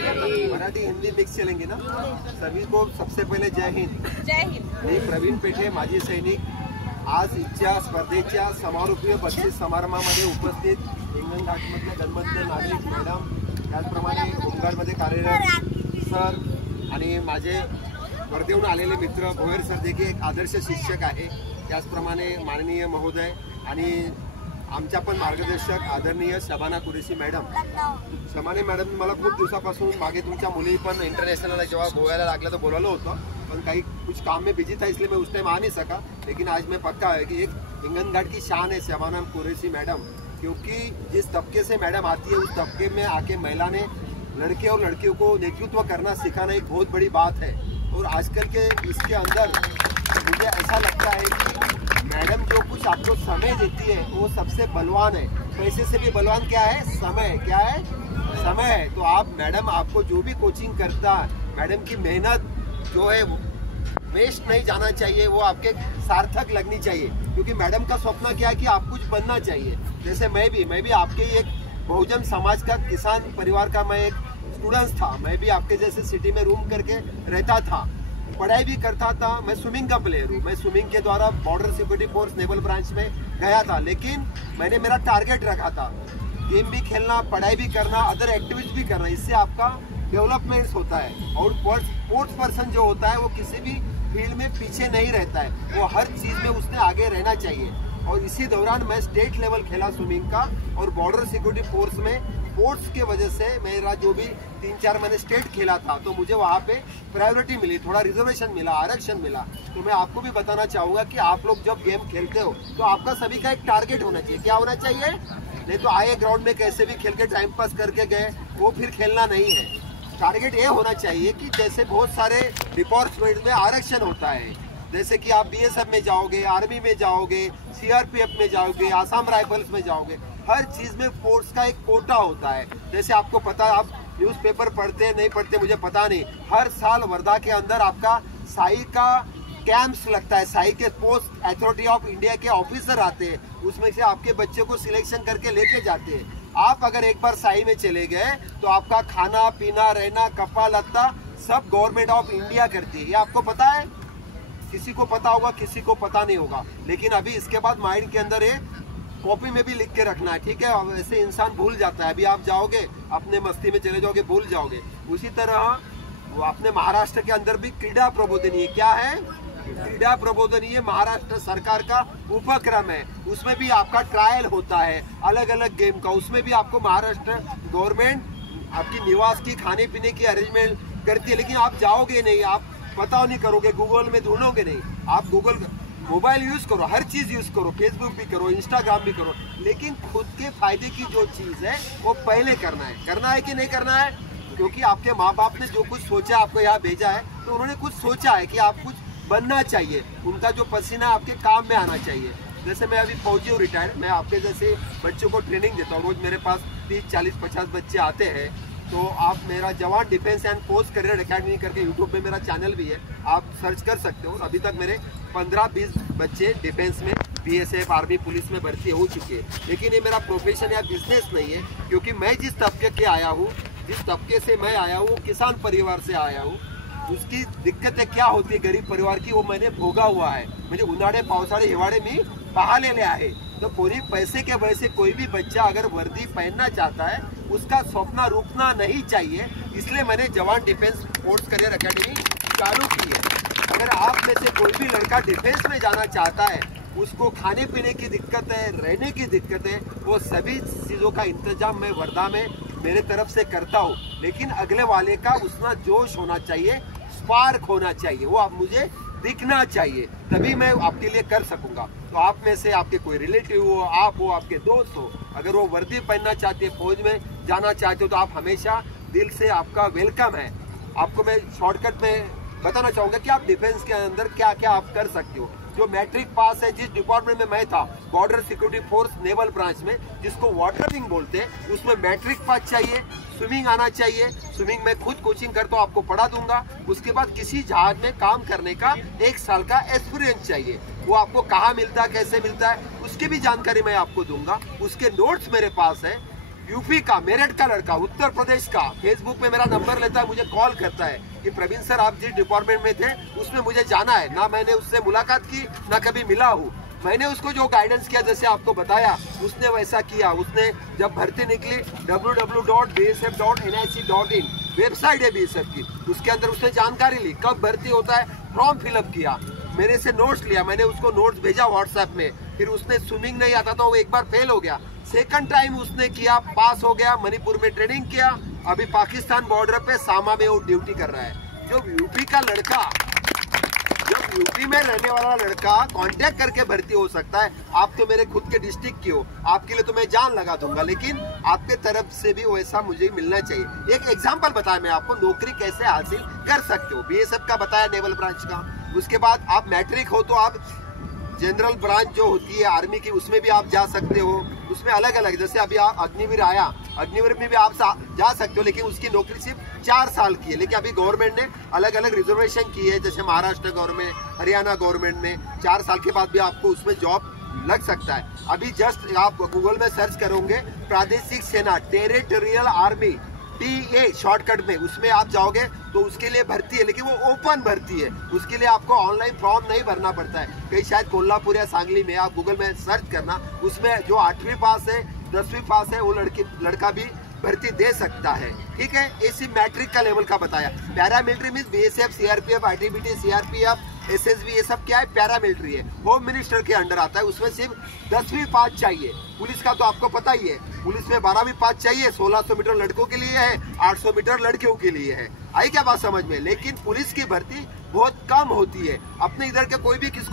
Marathi Hindi mix चलेंगे ना। सभी को सबसे पहिले जय हिंद। जय हिंद। मी प्रवीण पेठे, माजी सैनिक, आज इच्छा स्पर्धेच्या समारोपीय बक्षीस समारंभामध्ये उपस्थित हिंगणघाटमधले गणमंत नागरिक मॅडम, त्याचप्रमाणे होमगार्डमध्ये कार्यरत सर आणि माझे वर्धेहून आलेले मित्र भोयर सर देखील एक आदर्श शिक्षक आहे, त्याचप्रमाणे माननीय महोदय आणि आमच्या पण मार्गदर्शक आदरणीय शबाना कुरेशी मॅडम। शबाना मॅडम मला खूप दिवसापासून मागे तुमच्या मुली पण इंटरनेशनल जेव्हा गोव्याला लागलं तर बोलावलं होतं, पण काही कुछ काम में बिजी था इसलिए मैं उस टाइम आ नहीं सका। लेकिन आज मैं पक्का है कि एक हिंगणघाट की शान है शबाना कुरेशी मैडम, क्योंकि जिस तबके से मैडम आती है उस तबके में आके महिला ने लड़के और लड़कियों को नेतृत्व करना सिखाना एक बहुत बड़ी बात है। और आजकल के इसके अंदर मुझे ऐसा लगता है कि मैडम जो कुछ आपको समय देती है वो सबसे बलवान है। पैसे से भी बलवान क्या है? समय। क्या है? समय है। तो आप मैडम, आपको जो भी कोचिंग करता है, मैडम की मेहनत जो है वेस्ट नहीं जाना चाहिए, वो आपके सार्थक लगनी चाहिए। क्योंकि मैडम का सपना क्या है कि आप कुछ बनना चाहिए। जैसे मैं भी आपके एक बहुजन समाज का किसान परिवार का मैं एक स्टूडेंट था। मैं भी आपके जैसे सिटी में रूम करके रहता था, पढ़ाई भी करता था। मैं स्विमिंग का प्लेयर हूँ। मैं स्विमिंग के द्वारा border security force naval branch में गया था, लेकिन मैंने मेरा टारगेट रखा था गेम भी खेलना, पढ़ाई भी करना, अदर एक्टिविटीज भी करना। इससे आपका डेवलपमेंट होता है। और स्पोर्ट्स पर्सन जो होता है वो किसी भी फील्ड में पीछे नहीं रहता है, वो हर चीज़ में उसने आगे रहना चाहिए। और इसी दौरान मैं स्टेट लेवल खेला स्विमिंग का, और बॉर्डर सिक्योरिटी फोर्स में स्पोर्ट्स के वजह से मेरा जो भी 3-4 महीने स्टेट खेला था, तो मुझे वहाँ पे प्रायोरिटी मिली, थोड़ा रिजर्वेशन मिला, आरक्षण मिला। तो मैं आपको भी बताना चाहूँगा कि आप लोग जब गेम खेलते हो तो आपका सभी का एक टारगेट होना चाहिए। क्या होना चाहिए? नहीं तो आए ग्राउंड में कैसे भी खेल के टाइम पास करके गए, वो फिर खेलना नहीं है। टारगेट ये होना चाहिए कि जैसे बहुत सारे डिपार्टमेंट में आरक्षण होता है, जैसे कि आप बीएसएफ में जाओगे, आर्मी में जाओगे, सीआरपीएफ में जाओगे, आसाम राइफल्स में जाओगे, हर चीज में फोर्स का एक कोटा होता है। जैसे आपको पता है, आप न्यूज़पेपर पढ़ते नहीं पढ़ते मुझे पता नहीं, हर साल वर्धा के अंदर आपका साई का कैंप्स लगता है। साई के पोस्ट अथॉरिटी ऑफ इंडिया के ऑफिसर आते हैं, उसमें से आपके बच्चे को सिलेक्शन करके लेके जाते हैं। आप अगर एक बार साई में चले गए तो आपका खाना पीना, रहना, कपड़ा लत्ता सब गवर्नमेंट ऑफ इंडिया करती है। ये आपको पता है? किसी को पता होगा, किसी को पता नहीं होगा। लेकिन अभी इसके बाद माइंड के अंदर एक कॉपी में भी लिख के रखना है, ठीक है? वैसे इंसान भूल जाता है। अभी आप जाओगे अपने मस्ती में चले जाओगे, भूल जाओगे। उसी तरह वो अपने महाराष्ट्र के अंदर भी क्रीड़ा प्रबोधिनी, क्या है? क्रीड़ा प्रबोधिनी महाराष्ट्र सरकार का उपक्रम है। उसमें भी आपका ट्रायल होता है अलग अलग गेम का। उसमें भी आपको महाराष्ट्र गवर्नमेंट आपकी निवास की, खाने पीने की अरेंजमेंट करती है। लेकिन आप जाओगे नहीं, आप पता नहीं करोगे, गूगल में ढूंढोगे नहीं। आप गूगल मोबाइल यूज करो, हर चीज यूज करो, फेसबुक भी करो, इंस्टाग्राम भी करो, लेकिन खुद के फायदे की जो चीज है वो पहले करना है। करना है कि नहीं करना है? क्योंकि आपके माँ बाप ने जो कुछ सोचा, आपको यहाँ भेजा है, तो उन्होंने कुछ सोचा है कि आप कुछ बनना चाहिए। उनका जो पसीना आपके काम में आना चाहिए। जैसे मैं अभी फौजी हूँ, रिटायर्ड। मैं आपके जैसे बच्चों को ट्रेनिंग देता हूँ। रोज मेरे पास 30, 40, 50 बच्चे आते हैं। तो आप मेरा जवान defence and post career academy करके यूट्यूब पे मेरा चैनल भी है, आप सर्च कर सकते हो। अभी तक मेरे 15-20 बच्चे डिफेंस में, बीएसएफ, आर्मी, पुलिस में भर्ती हो चुके हैं। लेकिन ये मेरा प्रोफेशन या बिजनेस नहीं है, क्योंकि मैं जिस तबके के आया हूँ, जिस तबके से मैं आया हूँ, किसान परिवार से आया हूँ, उसकी दिक्कतें क्या होती है गरीब परिवार की, वो मैंने भोगा हुआ है। म्हणजे उन्हाळे पावसाळे हिवाळे मी पाहिलेले आहे। तो कोई पैसे के वजह से कोई भी बच्चा अगर वर्दी पहनना चाहता है, उसका सपना रुकना नहीं चाहिए। इसलिए मैंने जवान डिफेंस फोर्स करियर एकेडमी चालू की है। अगर आप में से कोई भी लड़का डिफेंस में जाना चाहता है, उसको खाने पीने की दिक्कत है, रहने की दिक्कत है, वो सभी चीज़ों का इंतजाम मैं वर्धा में मेरे तरफ से करता हूँ। लेकिन अगले वाले का उसमें जोश होना चाहिए, स्पार्क होना चाहिए, वो आप मुझे दिखना चाहिए, तभी मैं आपके लिए कर सकूंगा। तो आप में से आपके कोई रिलेटिव हो, आप हो, आपके दोस्त हो, अगर वो वर्दी पहनना चाहते हैं, फौज में जाना चाहते हो, तो आप हमेशा दिल से आपका वेलकम है। आपको मैं शॉर्टकट में बताना चाहूंगा कि आप डिफेंस के अंदर क्या क्या आप कर सकते हो। जो मैट्रिक पास है, जिस डिपार्टमेंट में मैं था, border security force naval branch में, जिसको वाटर विंग बोलते हैं, उसमें मैट्रिक पास चाहिए, स्विमिंग आना चाहिए। स्विमिंग में खुद कोचिंग करता हूँ, आपको पढ़ा दूंगा। उसके बाद किसी जहाज में काम करने का 1 साल का एक्सपीरियंस चाहिए। वो आपको कहाँ मिलता है, कैसे मिलता है, उसकी भी जानकारी मैं आपको दूंगा। उसके नोट्स मेरे पास है। यूपी का, मेरठ का लड़का, उत्तर प्रदेश का, फेसबुक में मेरा नंबर लेता है, मुझे कॉल करता है कि प्रवीण सर आप जिस डिपार्टमेंट में थे उसमें मुझे जाना है। ना मैंने उससे मुलाकात की, ना कभी मिला हूँ। मैंने उसको जो गाइडेंस किया, जैसे आपको बताया, उसने वैसा किया। उसने जब भर्ती निकली www.bsf.nic.in वेबसाइट है BSF की, उसके अंदर उसने जानकारी ली, कब भर्ती होता है, फॉर्म फिलअप किया, मेरे से नोट्स लिया, मैंने उसको नोट्स भेजा व्हाट्सएप में। फिर उसने स्विमिंग नहीं आता था, वो एक बार फेल हो गया, सेकंड टाइम उसने किया, पास हो गया, मणिपुर में ट्रेनिंग किया, अभी पाकिस्तान बॉर्डर पे सामा में वो ड्यूटी कर रहा है। जो यूपी का लड़का, जब यूपी में रहने वाला लड़का कांटेक्ट करके भर्ती हो सकता है, आप तो मेरे खुद के डिस्ट्रिक्ट की हो, आपके लिए तो मैं जान लगा दूंगा, लेकिन आपके तरफ से भी वैसा मुझे मिलना चाहिए। एक एग्जांपल बताया मैं आपको, नौकरी कैसे हासिल कर सकते हो। BSF का बताया, नेवल ब्रांच का। उसके बाद आप मैट्रिक हो तो आप जनरल ब्रांच जो होती है आर्मी की, उसमें भी आप जा सकते हो। उसमें अलग अलग, जैसे अभी आप अग्निवीर आया, अग्निवीर में भी आप जा सकते हो, लेकिन उसकी नौकरी सिर्फ 4 साल की है। लेकिन अभी गवर्नमेंट ने अलग अलग रिजर्वेशन की है, जैसे महाराष्ट्र गवर्नमेंट, हरियाणा गवर्नमेंट में 4 साल के बाद भी आपको उसमें जॉब लग सकता है। अभी जस्ट आप गूगल में सर्च करोगे प्रादेशिक सेना, टेरिटोरियल आर्मी, TA शॉर्टकट में, उसमें आप जाओगे तो उसके लिए भर्ती है, लेकिन वो ओपन भर्ती है। उसके लिए आपको ऑनलाइन फॉर्म नहीं भरना पड़ता है। कहीं शायद कोल्हापुर या सांगली में, आप गूगल में सर्च करना, उसमें जो 8वीं पास है, 10वीं पास है, वो लड़का भी भर्ती दे सकता है। ठीक है, इसी मैट्रिक का लेवल का बताया। Paramilitary means BSF, CRPF, ITBT, CRPF, SSB, ये सब क्या है, पैरामिलिट्री है, होम मिनिस्टर के अंडर आता है। उसमें सिर्फ 10वीं पास चाहिए। पुलिस का तो आपको पता ही है, पुलिस में 12वीं पास चाहिए। 1600 मीटर लड़कों के लिए है, 800 मीटर लड़कियों के लिए है। आई क्या बात समझ में? लेकिन पुलिस की भर्ती बहुत कम होती है। अपने इधर के कोई भी किसको